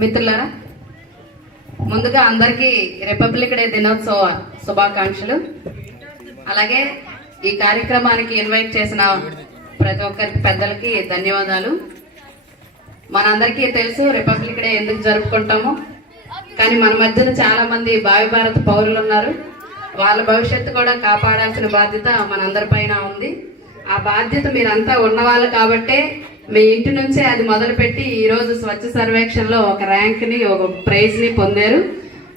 మిత్రులారా, ముందుగా అందరికీ రిపబ్లిక్ డే దినోత్సవ శుభాకాంక్షలు. అలాగే ఈ కార్యక్రమానికి ఇన్వైట్ చేసిన ప్రతి ఒక్కరికి పెద్దలకి ధన్యవాదాలు. మనందరికీ తెలుసు రిపబ్లిక్ డే ఎందుకు జరుపుకుంటామో, కానీ మన మధ్యన చాలా మంది భావి భారత పౌరులు ఉన్నారు. వాళ్ళ భవిష్యత్తు కూడా కాపాడాల్సిన బాధ్యత మనందరిపైన ఉంది. ఆ బాధ్యత మీరంతా ఉన్నవాళ్ళు కాబట్టే మీ ఇంటి నుంచే అది మొదలుపెట్టి ఈరోజు స్వచ్ఛ సర్వేక్షణలో ఒక ర్యాంక్ని, ఒక ప్రైజ్ని పొందారు.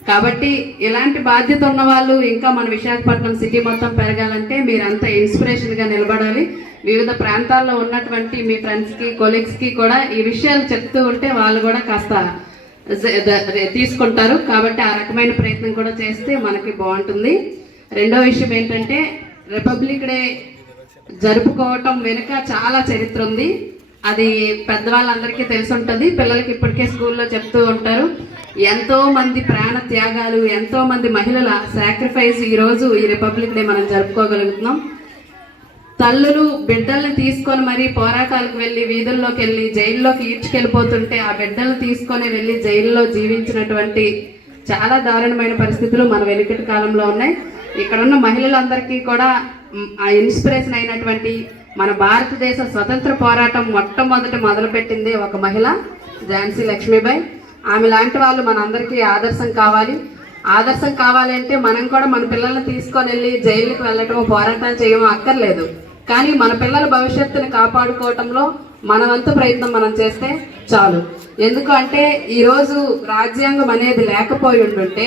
కాబట్టి ఇలాంటి బాధ్యత ఉన్న వాళ్ళు ఇంకా మన విశాఖపట్నం సిటీ మొత్తం పెరగాలంటే మీరంతా ఇన్స్పిరేషన్గా నిలబడాలి. వివిధ ప్రాంతాల్లో ఉన్నటువంటి మీ ఫ్రెండ్స్కి, కొలీగ్స్కి కూడా ఈ విషయాలు చెప్తూ ఉంటే వాళ్ళు కూడా కాస్త తీసుకుంటారు. కాబట్టి ఆ రకమైన ప్రయత్నం కూడా చేస్తే మనకి బాగుంటుంది. రెండో విషయం ఏంటంటే, రిపబ్లిక్ డే జరుపుకోవటం వెనుక చాలా చరిత్ర ఉంది. అది పెద్దవాళ్ళందరికీ తెలిసి ఉంటుంది. పిల్లలకి ఇప్పటికే స్కూల్లో చెప్తూ ఉంటారు. ఎంతో మంది ప్రాణ త్యాగాలు, ఎంతో మంది మహిళల సాక్రిఫైస్ ఈరోజు ఈ రిపబ్లిక్ డే మనం జరుపుకోగలుగుతున్నాం. తల్లులు బిడ్డల్ని తీసుకొని మరీ పోరాటాలకు వెళ్ళి, వీధుల్లోకి వెళ్ళి, జైల్లోకి ఈడ్చుకెళ్ళిపోతుంటే ఆ బిడ్డల్ని తీసుకొని వెళ్ళి జైల్లో జీవించినటువంటి చాలా దారుణమైన పరిస్థితులు మన వెనుకటి కాలంలో ఉన్నాయి. ఇక్కడ ఉన్న మహిళలందరికీ కూడా ఆ ఇన్స్పిరేషన్ అయినటువంటి మన భారతదేశ స్వతంత్ర పోరాటం మొట్టమొదట మొదలుపెట్టింది ఒక మహిళ, ఝాన్సీ లక్ష్మీబాయి. ఆమె లాంటి వాళ్ళు మనందరికీ ఆదర్శం కావాలి. ఆదర్శం కావాలి అంటే మనం కూడా మన పిల్లల్ని తీసుకొని వెళ్ళి జైలుకి వెళ్ళటమో, పోరాటాలు చేయమో అక్కర్లేదు. కానీ మన పిల్లల భవిష్యత్తుని కాపాడుకోవటంలో మన వంతు ప్రయత్నం మనం చేస్తే చాలు. ఎందుకు అంటే ఈరోజు రాజ్యాంగం అనేది లేకపోయి ఉండుంటే